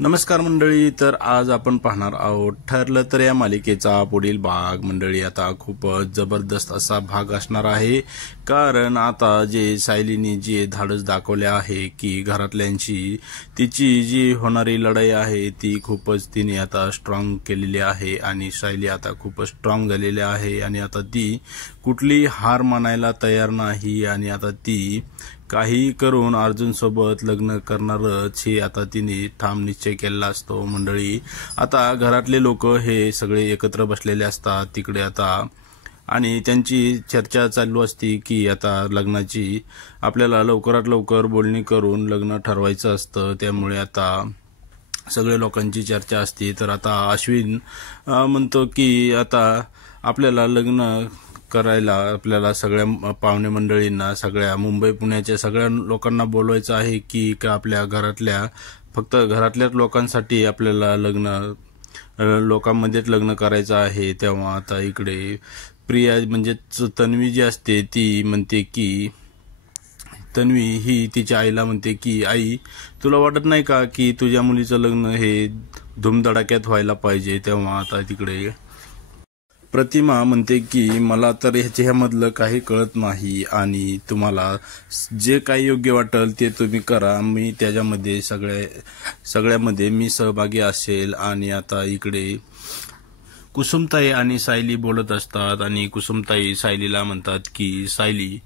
नमस्कार मंडळी. तर आज आपण पाहणार आहोत ठरलं तर या मालिकेचा पुढील भाग. मंडळी आता खूप जबरदस्त असा भाग असणार आहे, कारण आता जे सायलीने जे धाडस दाखवले आहे की घरातल्यांची तिची जी होणारी लढाई आहे ती खूपच तिने आता स्ट्रॉंग केलेली आहे आणि सायली आता खूपच स्ट्रॉंग झालेली आहे आणि आता ती कुठली हार मानायला तयार नाही आणि आता ती काही करून अर्जुन सोबत लग्न करणारच हे आता तिने ठाम निश्चय केलेला असतो. मंडळी आता घरातले लोक हे सगळे एकत्र बसलेले असतात तिकडे आता आणि त्यांची चर्चा चालू असते की आता लग्नाची आपल्याला लवकरात लवकर बोलणी करून लग्न ठरवायचं असतं. त्यामुळे आता सगळे लोकांची चर्चा असते. तर आता अश्विन म्हणतो की आता आपल्याला लग्न करायला आपल्याला सगळ्या पाहुणे मंडळींना सगळ्या मुंबई पुण्याच्या सगळ्या लोकांना बोलवायचं आहे की आपल्या घरातल्या फक्त घरातल्याच लोकांसाठी आपल्याला लोकांमध्येच लग्न करायचं आहे. तेव्हा आता इकडे प्रिया म्हणजे तन्वी जी असते ती म्हणते की तन्वी ही तिच्या आईला म्हणते की आई, तुला वाटत नाही का की तुझ्या मुलीचं लग्न हे धूमधडाक्यात व्हायला पाहिजे. तेव्हा आता तिकडे प्रतिमा म्हणते की मला तर ह्यामधलं काही कळत नाही आणि तुम्हाला जे काही योग्य वाटेल ते तुम्ही करा, मी त्याच्यामध्ये सगळ्यामध्ये मी सहभागी असेल. आणि आता इकडे कुसुमताई आणि सायली बोलत असतात आणि कुसुमताई सायलीला म्हणतात की सायली,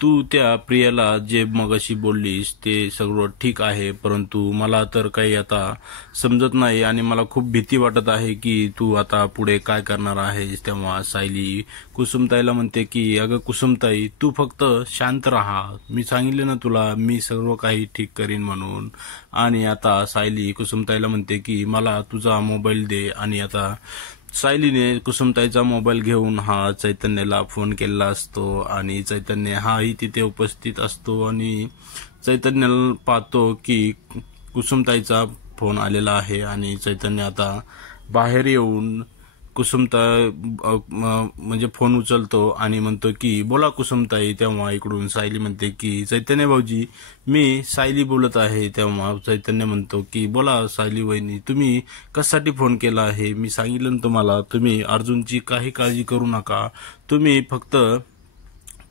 तू त्या प्रियाला जे मगाशी बोललीस ते सगळं ठीक आहे, परंतु मला तर काही आता समजत नाही आणि मला खूप भीती वाटत आहे की तू आता पुढे काय करणार आहेस. तेव्हा सायली कुसुमताईला म्हणते की अगं कुसुमताई, तू फक्त शांत राहा, मी सांगितले ना तुला मी सर्व काही ठीक करीन म्हणून. आणि आता सायली कुसुमताईला म्हणते की मला तुझा मोबाईल दे. आणि आता सायलीने कुसुमताईचा मोबाईल घेऊन चैतन्याला फोन केला असतो आणि चैतन्य हाही तिथे उपस्थित असतो आणि चैतन्याला पाहतो की कुसुमताईचा फोन आलेला आहे आणि चैतन्य आता बाहेर येऊन कुसुमताई म्हणजे फोन उचलतो आणि म्हणतो की बोला कुसुमताई. तेव्हा इकडून सायली म्हणते की चैतन्य भाऊजी, मी सायली बोलत आहे. तेव्हा चैतन्य म्हणतो की बोला सायली वहिनी, तुम्ही कशासाठी फोन केला आहे? मी सांगितलं ना तुम्हाला, तुम्ही अर्जुनची काही काळजी करू नका,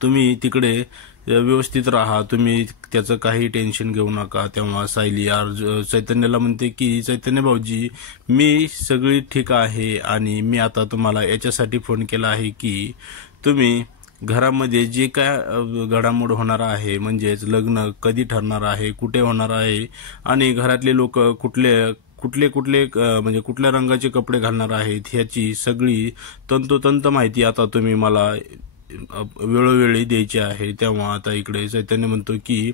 तुम्ही तिकडे व्यवस्थित राहा, तुम्ही त्याचं काही टेन्शन घेऊ नका. तेव्हा सायली चैतन्याला म्हणते की चैतन्य भाऊजी, मी सगळी ठीक आहे आणि मी आता तुम्हाला याच्यासाठी फोन केला आहे की तुम्ही घरामध्ये जे काय घडामोड होणार आहे, म्हणजेच लग्न कधी ठरणार आहे, कुठे होणार आहे आणि घरातले लोक कुठले म्हणजे कुठल्या रंगाचे कपडे घालणार आहेत ह्याची सगळी तंतोतंत माहिती आता तुम्ही मला वेळोवेळी द्यायची आहे. तेव्हा आता इकडे चैतन्य म्हणतो की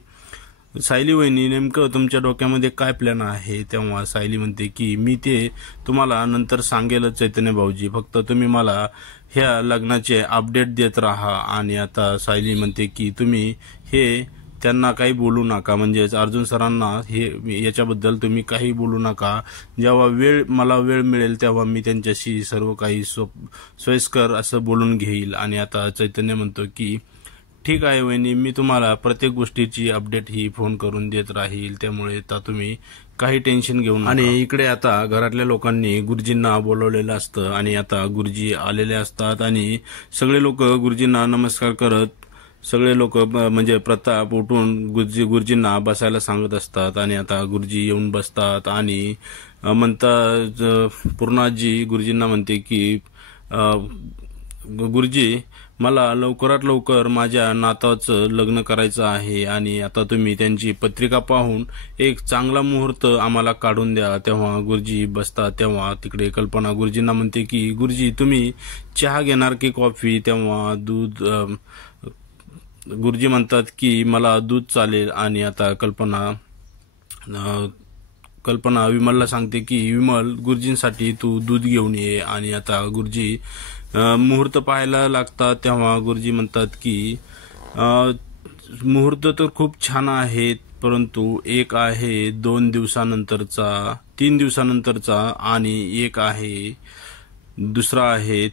सायली वहिनी, नेमकं तुमच्या डोक्यामध्ये काय प्लॅन आहे? तेव्हा सायली म्हणते की मी ते तुम्हाला नंतर सांगेलच चैतन्य भाऊजी, फक्त तुम्ही मला ह्या लग्नाचे अपडेट देत राहा. आणि आता सायली म्हणते की तुम्ही हे त्यांना काही बोलू नका, म्हणजेच अर्जुन सरांना हे याच्याबद्दल तुम्ही काही बोलू नका. जेव्हा मला वेळ मिळेल तेव्हा मी त्यांच्याशी सर्व काही सोयीस्कर असं बोलून घेईल. आणि आता चैतन्य म्हणतो की ठीक आहे वहिनी, मी तुम्हाला प्रत्येक गोष्टीची अपडेट ही फोन करून देत राहील, त्यामुळे आता तुम्ही काही टेन्शन घेऊ नका. आणि इकडे आता घरातल्या लोकांनी गुरुजींना बोलवलेलं असतं आणि आता गुरुजी आलेले असतात आणि सगळे लोक गुरुजींना नमस्कार करत सगळे लोक म्हणजे प्रताप उठून गुरुजींना बसायला सांगत असतात. आणि आता गुरुजी येऊन बसतात आणि म्हणतात पूर्णाजी गुरुजींना म्हणते की गुरुजी, मला लवकरात लवकर माझ्या नाताचं लग्न करायचं आहे आणि आता तुम्ही त्यांची पत्रिका पाहून एक चांगला मुहूर्त आम्हाला काढून द्या. तेव्हा गुरुजी बसतात. तेव्हा तिकडे कल्पना गुरुजींना म्हणते की गुरुजी, तुम्ही चहा घेणार की कॉफी? तेव्हा दूध गुरुजी म्हणतात की मला दूध चालेल. आणि आता कल्पना विमलला सांगते की विमल, गुरुजींसाठी तू दूध घेऊन ये. आणि आता गुरुजी मुहूर्त पाहायला लागतात. तेव्हा गुरुजी म्हणतात की मुहूर्त तर खूप छान आहेत, परंतु एक आहे 2 दिवसानंतरचा, 3 दिवसानंतरचा आणि एक आहे दुसरा आहे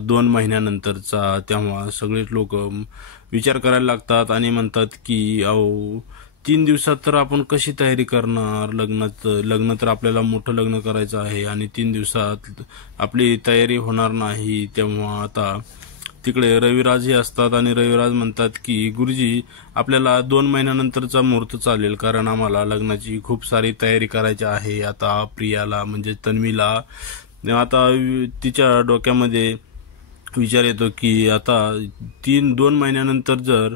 2 महिन्यानंतरचा. तेव्हा सगळेच लोक विचार करायला लागतात आणि म्हणतात की अहो, 3 दिवसात तर आपण कशी तयारी करणार लग्न तर आपल्याला मोठं लग्न करायचं आहे आणि 3 दिवसात आपली तयारी होणार नाही। तेव्हा आता तिकडे रविराजही असतात आणि रविराज म्हणतात की गुरुजी आपल्याला 2 महिन्यानंतरचा मुहूर्त चालेल, कारण आम्हाला लग्नाची खूप सारी तयारी करायची आहे। आता प्रियाला म्हणजे तन्वीला आता तिच्या डोक्यामध्ये विचार येतो की आता 2 महिन्यानंतर जर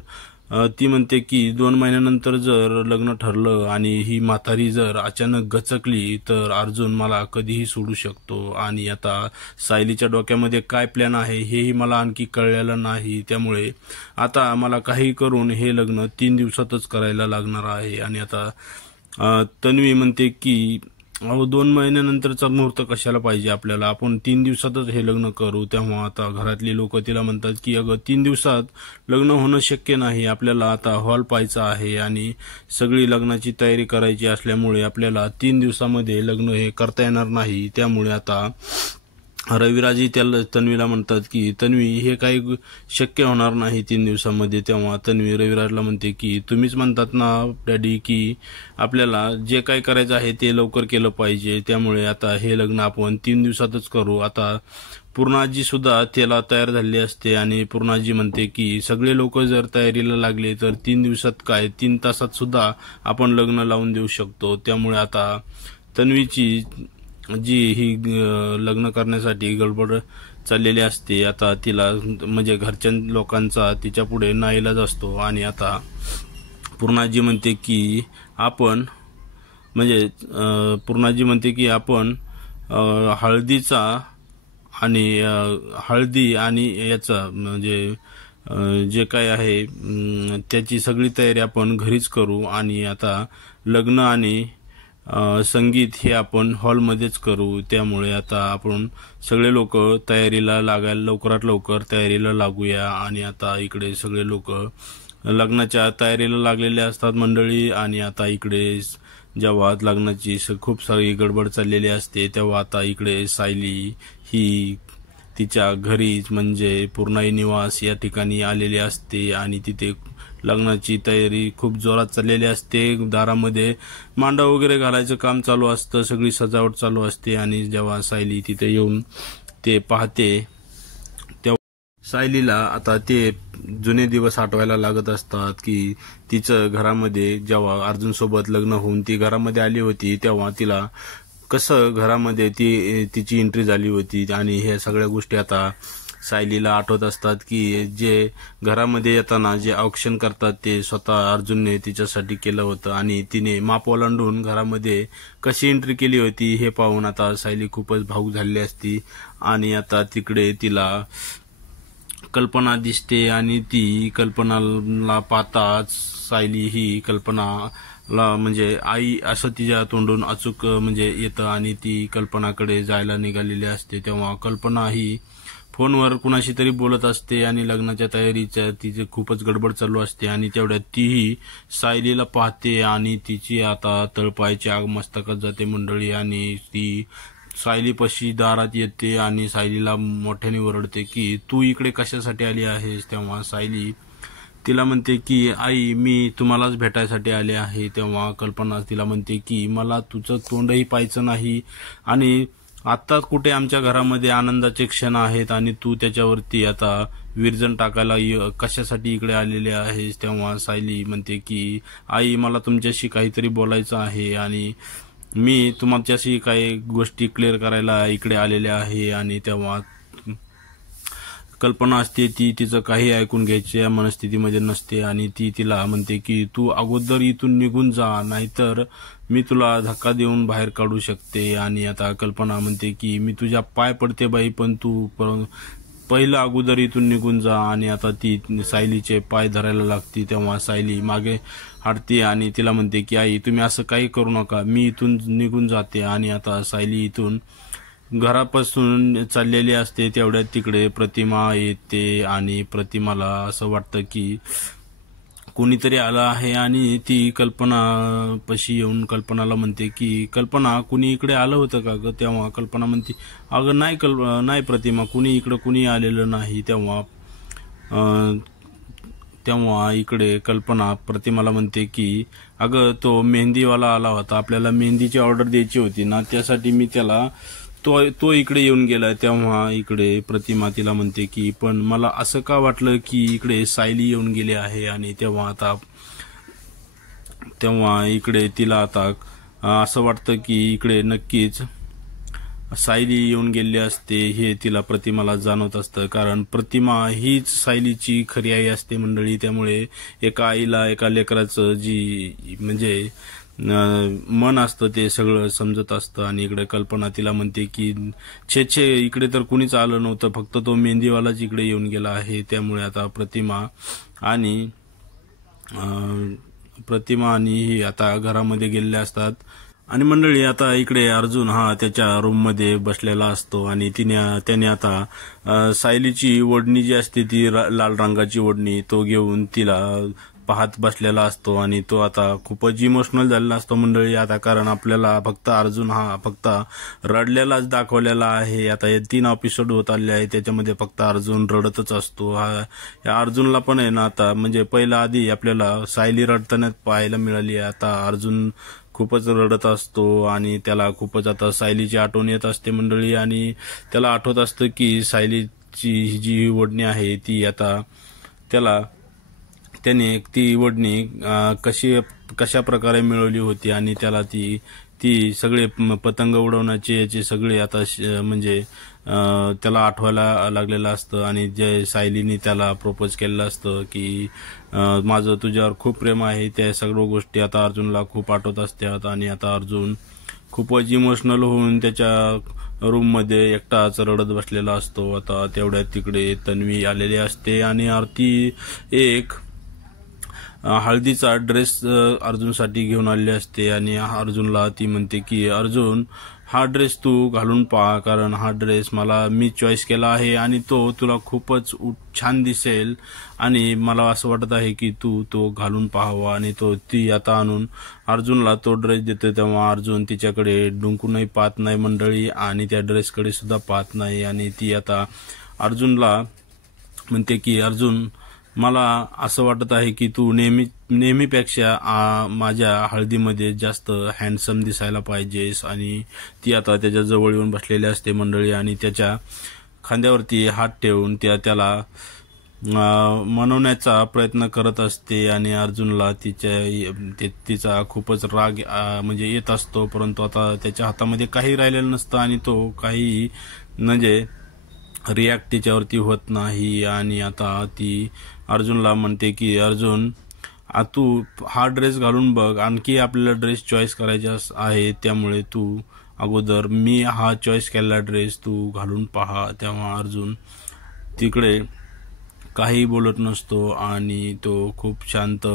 ती म्हणते की 2 महिन्यानंतर जर लग्न ठरलं आणि ही म्हातारी जर अचानक गचकली तर अर्जुन मला कधीही सोडू शकतो। आणि आता सायलीच्या डोक्यामध्ये काय प्लॅन आहे हेही मला आणखी कळलेलं नाही, त्यामुळे आता मला काही करून हे लग्न 3 दिवसातच करायला लागणार आहे। आणि आता तन्वी म्हणते की 2 महिन्यानंतरचा मुहूर्त कशाला पाहिजे आपल्याला, आपण 3 दिवसातच हे लग्न करू। तेव्हा आता घरातली लोक तिला म्हणतात की अगं 3 दिवसात लग्न होणं शक्य नाही, आपल्याला आता हॉल पाहायचा आहे आणि सगळी लग्नाची तयारी करायची असल्यामुळे आपल्याला 3 दिवसामध्ये लग्न हे करता येणार नाही। त्यामुळे आता रविराजी त्याला तन्वीला म्हणतात की तन्वी हे काही शक्य होणार नाही 3 दिवसामध्ये। तेव्हा तन्वी रविराजला म्हणते की तुम्हीच म्हणतात ना डॅडी की आपल्याला जे काही करायचं आहे ते लवकर केलं पाहिजे, त्यामुळे आता हे लग्न आपण 3 दिवसातच करू। आता पूर्णाजी सुद्धा त्याला तयार झाली असते आणि पूर्णाजी म्हणते की सगळे लोक जर तयारीला लागले तर 3 दिवसात काय 3 तासात सुद्धा आपण लग्न लावून देऊ शकतो। त्यामुळे आता तन्वीची जी ही लग्न करण्यासाठी गडबड चाललेली असते, आता तिला म्हणजे घरच्या लोकांचा तिच्या पुढे नाईलाज असतो। आणि आता पूर्णाजी म्हणते की आपण म्हणजे पूर्णाजी म्हणते की आपण हळदीचा आणि हळदी आणि याचा म्हणजे जे काय आहे त्याची सगळी तयारी आपण घरीच करू आणि आता लग्न आणि संगीत हे आपण हॉलमध्येच करू। त्यामुळे आता आपण सगळे लोक तयारीला लागायला लवकरात लवकर तयारीला लागूया। आणि आता इकडे सगळे लोक लग्नाच्या तयारीला लागलेले असतात मंडळी। आणि आता इकडे जेव्हा लग्नाची खूप सारी गडबड चाललेली असते तेव्हा आता इकडे सायली ही तिच्या घरीच म्हणजे पूर्णाई निवास या ठिकाणी आलेली असते आणि तिथे लग्नाची तयारी खूप जोरात चाललेली असते। दारामध्ये मांडा वगैरे घालायचं काम चालू असतं, सगळी सजावट चालू असते। आणि जेव्हा सायली तिथे येऊन ते पाहते तेव्हा सायलीला आता ते जुने दिवस आठवायला लागत असतात की तिचं घरामध्ये जेव्हा अर्जुन सोबत लग्न होऊन ती घरामध्ये आली होती तेव्हा तिला कसं घरामध्ये तिची एंट्री झाली होती आणि ह्या सगळ्या गोष्टी आता सायलीला आठवत असतात की जे घरामध्ये येताना जे औक्षण करतात ते स्वतः अर्जुनने तिच्यासाठी केलं होतं आणि तिने माप ओलांडून घरामध्ये कशी एंट्री केली होती हे पाहून आता सायली खूपच भावूक झालेली असती। आणि आता तिकडे तिला कल्पना दिसते आणि ती कल्पनाला पाहताच सायली ही कल्पनाला म्हणजे आई असं तिच्या तोंडून अचूक म्हणजे येतं आणि ती कल्पनाकडे जायला निघालेली असते। तेव्हा कल्पना ही फोनवर कुणाशी तरी बोलत असते आणि लग्नाच्या तयारीच्या तिची खूपच गडबड चालू असते आणि तेवढ्यात तीही सायलीला पाहते आणि तिची आता तळपायाची आग मस्तकात जाते मंडळी। आणि ती सायलीपाशी दारात येते आणि सायलीला मोठ्याने ओरडते की तू इकडे कशासाठी आली आहेस। तेव्हा सायली तिला म्हणते की आई मी तुम्हालाच भेटायसाठी आले आहे। तेव्हा कल्पना तिला म्हणते की मला तुझं तोंडही पाहायचं नाही आणि आत्ताच कुठे आमच्या घरामध्ये आनंदाचे क्षण आहेत आणि तू त्याच्यावरती आता विरजण टाकायला कशासाठी इकडे आलेले आहेस। तेव्हा सायली म्हणते की आई मला तुमच्याशी काहीतरी बोलायचं आहे आणि मी तुमच्याशी काही गोष्टी क्लिअर करायला इकडे आलेले आहे। आणि तेव्हा कल्पना असते ती तिचं काही ऐकून घ्यायच्या मनस्थितीमध्ये नसते आणि ती तिला म्हणते की तू अगोदर इथून निघून जा नाहीतर मी तुला धक्का देऊन बाहेर काढू शकते। आणि आता कल्पना म्हणते की मी तुझ्या पाय पडते बाई, पण तू पहिलं अगोदर इथून निघून जा। आणि आता ती सायलीचे पाय धरायला लागते तेव्हा सायली मागे हटते आणि तिला म्हणते की आई तुम्ही असं काही करू नका, मी इथून निघून जाते। आणि आता सायली इथून घरापासून चाललेली असते तेवढ्यात तिकडे प्रतिमा येते आणि प्रतिमाला असं वाटतं की कोणीतरी आलं आहे आणि ती कल्पनापाशी येऊन कल्पनाला म्हणते की कल्पना कुणी इकडे आलं होतं का ग। तेव्हा कल्पना म्हणते अगं नाही प्रतिमा कुणी इकडे कुणी आलेलं नाही। तेव्हा तेव्हा इकडे कल्पना प्रतिमाला म्हणते की अगं तो मेहंदीवाला आला होता, आपल्याला मेहंदीची ऑर्डर द्यायची होती ना, त्यासाठी मी त्याला तो इकडे येऊन गेला. तेव्हा इकडे प्रतिमा तिला म्हणते की पण मला असं का वाटलं की इकडे सायली येऊन गेले आहे. आणि तेव्हा इकडे तिला आता असं वाटतं की इकडे नक्कीच सायली येऊन गेली असते हे तिला प्रतिमाला जाणवत असतं, कारण प्रतिमा हीच सायलीची खरी आई असते मंडळी. त्यामुळे एका आईला एका लेकराचं जी म्हणजे मन असतं ते सगळं समजत असतं. आणि इकडे कल्पना तिला म्हणते की छे इकडे तर कुणीच आलं नव्हतं, फक्त तो मेहंदीवालाच इकडे येऊन गेला आहे. त्यामुळे आता प्रतिमा आणि ही आता घरामध्ये गेलेले असतात. आणि मंडळी आता इकडे अर्जुन हा त्याच्या रूम मध्ये बसलेला असतो आणि त्याने आता सायलीची ओढणी जी असते ती लाल रंगाची ओढणी तो घेऊन तिला पाहत बसलेला असतो. आणि तो आता खूपच इमोशनल झालेला असतो मंडळी आता, कारण आपल्याला फक्त अर्जुन हा फक्त रडलेलाच दाखवलेला आहे. आता हे 3 एपिसोड होत आले आहे, त्याच्यामध्ये फक्त अर्जुन रडतच असतो. या अर्जुनला पण आहे ना आता म्हणजे पहिला आधी आपल्याला सायली रडताना पाहायला मिळाली, आता अर्जुन खूपच रडत असतो आणि त्याला खूपच आता सायलीची आठवण येत असते मंडळी. आणि त्याला आठवत असतं की सायलीची जी ओढणी आहे ती आता त्याने ती ओढणी कशा प्रकारे मिळवली होती आणि त्याला ती सगळे पतंग उडवण्याचे याचे सगळे आता म्हणजे त्याला आठवायला लागलेलं असतं. आणि जे सायलीने त्याला प्रपोज केलेलं असतं की माझं तुझ्यावर खूप प्रेम आहे, त्या सर्व गोष्टी आता अर्जुनला खूप आठवत असतात. आणि आता अर्जुन खूपच इमोशनल होऊन त्याच्या रूम मध्ये एकटाच रडत बसलेला असतो. आता तेवढ्यात तिकडे तन्वी आलेली असते आणि आरती एक हळदीचा ड्रेस अर्जुनसाठी घेऊन आलेली असते. आणि अर्जुनला ती म्हणते की अर्जुन हा ड्रेस तू घालून पहा, कारण हा ड्रेस मी चॉईस केला आहे आणि तो तुला खूपच छान दिसेल आणि मला असं वाटत आहे की तू तो घालून पाहावा. आणि ती आता आणून अर्जुनला तो ड्रेस देते. तेव्हा अर्जुन तिच्याकडे डुंकूनही पाहत नाही मंडळी आणि त्या ड्रेसकडे सुद्धा पाहत नाही. आणि ती आता अर्जुनला म्हणते की अर्जुन मला असं वाटत आहे की तू नेहमीपेक्षा माझ्या हळदीमध्ये जास्त हँडसम दिसायला पाहिजेस. आणि ती आता त्याच्या जवळ येऊन बसलेली असते मंडळी आणि त्याच्या खांद्यावरती हात ठेवून त्याला मनवण्याचा प्रयत्न करत असते. आणि अर्जुनला तिचा खूपच राग म्हणजे येत असतो, परंतु आता त्याच्या हातामध्ये काही राहिलेलं नसतं आणि तो काही म्हणजे रिॲक्ट त्याच्यावरती होत नाही. आणि आता ती अर्जुनला म्हणते की अर्जुन तू हा ड्रेस घालून बघ, आणखी आपल्याला ड्रेस चॉईस करायचा आहे, त्यामुळे तू अगोदर मी हा चॉईस केलेला ड्रेस तू घालून पहा. तेव्हा अर्जुन तिकडे काही बोलत नसतो आणि तो खूप शांत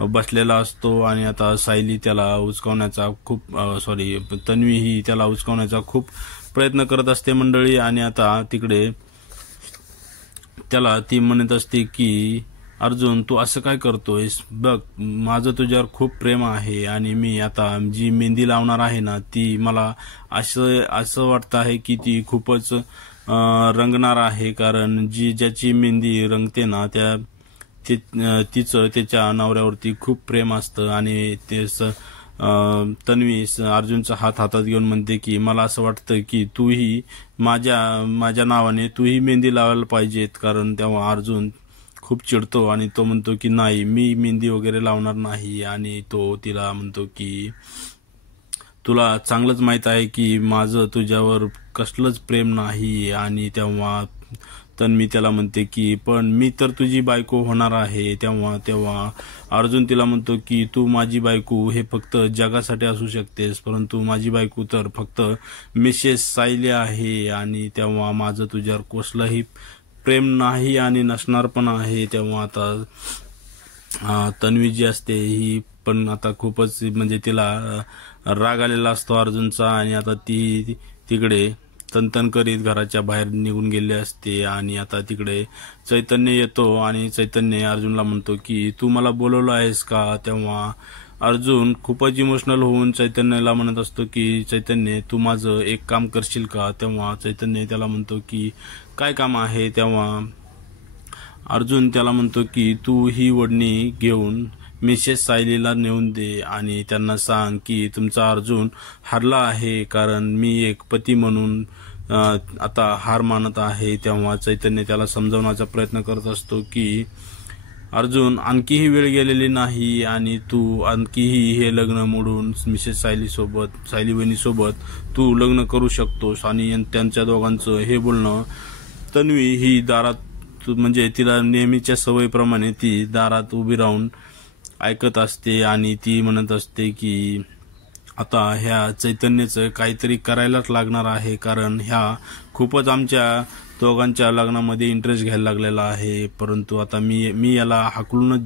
बसलेला असतो. आणि आता सायली त्याला उचकावण्याचा तन्वी ही त्याला उचकावण्याचा खूप प्रयत्न करत असते मंडळी. आणि आता तिकडे त्याला ती म्हणत असते की अर्जुन तू असं काय करतोयस, बघ माझं तुझ्यावर खूप प्रेम आहे आणि मी आता जी मेहंदी लावणार आहे ना ती मला असं वाटतं आहे की ती खूपच रंगणार आहे, कारण ज्याची मेहंदी रंगते ना तिचं त्याच्या नवऱ्यावरती खूप प्रेम असतं. आणि तन्वी अर्जुनचा हातात घेऊन म्हणते की मला असं वाटतं की तूही माझ्या नावाने तूही मेहंदी लावायला पाहिजेत, कारण तेव्हा अर्जुन खूप चिडतो आणि तो म्हणतो की नाही मी मेहंदी वगैरे लावणार नाही. आणि तो तिला म्हणतो की तुला चांगलंच माहित आहे की माझं तुझ्यावर कसलंच प्रेम नाही. आणि तेव्हा तन्वी त्याला म्हणते की पण मी तर तुझी बायको होणार आहे. तेव्हा अर्जुन तिला म्हणतो की तू माझी बायको हे फक्त जगासाठी असू शकतेस, परंतु माझी बायको तर फक्त मिसेस सायली आहे. आणि तेव्हा माझं तुझ्यावर कसलंही प्रेम नाही आणि नसणार पण आहे. तेव्हा आता तन्वी जी असते ही पण आता खूपच म्हणजे तिला राग आलेला असतो अर्जुनचा. आणि आता ती तिकडे तनतन करीत घराच्या बाहेर निघून गेले असते. आणि आता तिकडे चैतन्य येतो आणि चैतन्य अर्जुनला म्हणतो की तू मला बोलवलं आहेस का. तेव्हा अर्जुन खूपच इमोशनल होऊन चैतन्यला म्हणत असतो की चैतन्य तू माझं एक काम करशील का. तेव्हा चैतन्य त्याला म्हणतो की काय काम आहे. तेव्हा अर्जुन त्याला म्हणतो की तू ही ओढणी घेऊन मिसेस सायलीला नेऊन दे आणि त्यांना सांग की तुमचा अर्जुन हारला आहे, कारण मी एक पती म्हणून आता हार मानत आहे. तेव्हा चैतन्य त्याला समजावण्याचा प्रयत्न करत असतो की अर्जुन, आणखीही वेळ गेलेली नाही आणि तू आणखीही हे लग्न मोडून मिसेस सायली वहिनीसोबत तू लग्न करू शकतोस. आणि त्यांच्या दोघांचं हे बोलणं तन्वी ही दारात, म्हणजे तिला नेहमीच्या सवयीप्रमाणे ती दारात उभी राहून ऐकत असते आणि ती म्हणत असते की आता ह्या चैतन्याचं काहीतरी करायलाच लागणार आहे, कारण ह्या खूपच आमच्या दोघांच्या लग्नामध्ये इंटरेस्ट घ्यायला लागलेला आहे. परंतु आता मी याला हाकलूनच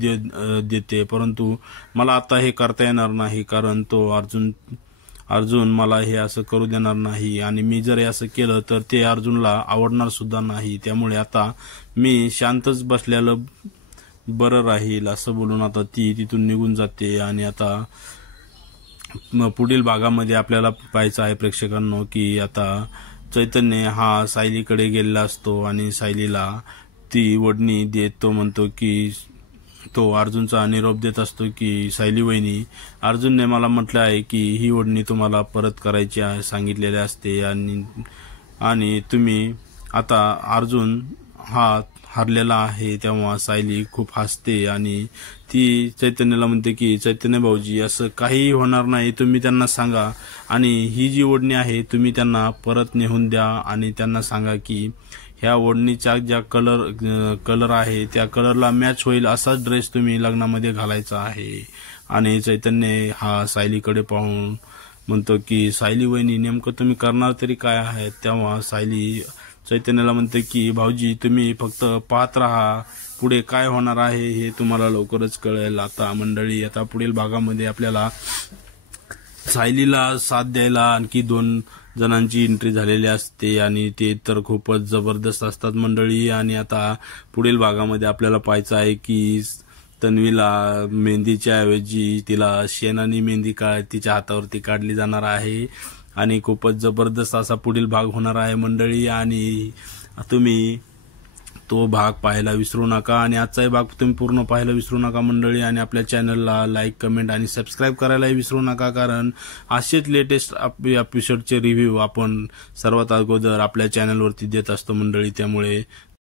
देते, परंतु मला आता हे करता येणार नाही, कारण तो अर्जुन मला हे असं करू देणार नाही आणि मी जर असं केलं तर ते अर्जुनला आवडणार सुद्धा नाही. त्यामुळे आता मी शांतच बसलेलं बरं राहील, असं बोलून आता ती तिथून निघून जाते. आणि आता पुढील भागामध्ये आपल्याला पाहायचं आहे प्रेक्षकांनो की आता चैतन्य हा सायलीकडे गेलेला असतो आणि सायलीला ती ओढणी देत तो म्हणतो की तो अर्जुनचा निरोप देत असतो की सायली वहिनी, अर्जुनने मला म्हटलं आहे की ही ओढणी तुम्हाला परत करायची सांगितलेली असते आणि तुम्ही आता अर्जुन हा हारलेला आहे. तेव्हा सायली खूप हसते आणि ती चैतन्याला म्हणते की चैतन्य भाऊजी, असं काहीही होणार नाही, तुम्ही त्यांना सांगा आणि ही जी ओढणी आहे तुम्ही त्यांना परत नेऊन द्या आणि त्यांना सांगा की ह्या ओढणीचा ज्या कलर आहे त्या कलरला मॅच होईल असाच ड्रेस तुम्ही लग्नामध्ये घालायचा आहे. आणि चैतन्य हा सायलीकडे पाहून म्हणतो की सायली वहिनी, नेमकं तुम्ही करणार तरी काय आहे. तेव्हा सायली चैतन्याला म्हणते की भाऊजी, तुम्ही फक्त पाहत राहा, पुढे काय होणार आहे हे तुम्हाला लवकरच कळेल. आता मंडळी, आता पुढील भागामध्ये आपल्याला सायलीला साथ द्यायला आणखी 2 जणांची एंट्री झालेली असते आणि ते तर खूपच जबरदस्त असतात मंडळी. आणि आता पुढील भागामध्ये आपल्याला पाहायचं आहे की तन्वीला मेहंदीच्या ऐवजी तिला शेणानी मेहंदी तिच्या हातावरती काढली जाणार आहे आणि खूपच जबरदस्त असा पुढील भाग होणार आहे मंडळी. आणि तुम्ही तो भाग पाहायला विसरू नका आणि आजचाही भाग तुम्ही पूर्ण पाहायला विसरू नका मंडळी. आणि आपल्या चॅनलला लाईक, कमेंट आणि सबस्क्राईब करायलाही विसरू नका, कारण असेच लेटेस्ट एपिसोडचे रिव्ह्यू आपण सर्वात अगोदर आपल्या चॅनलवरती देत असतो मंडळी. त्यामुळे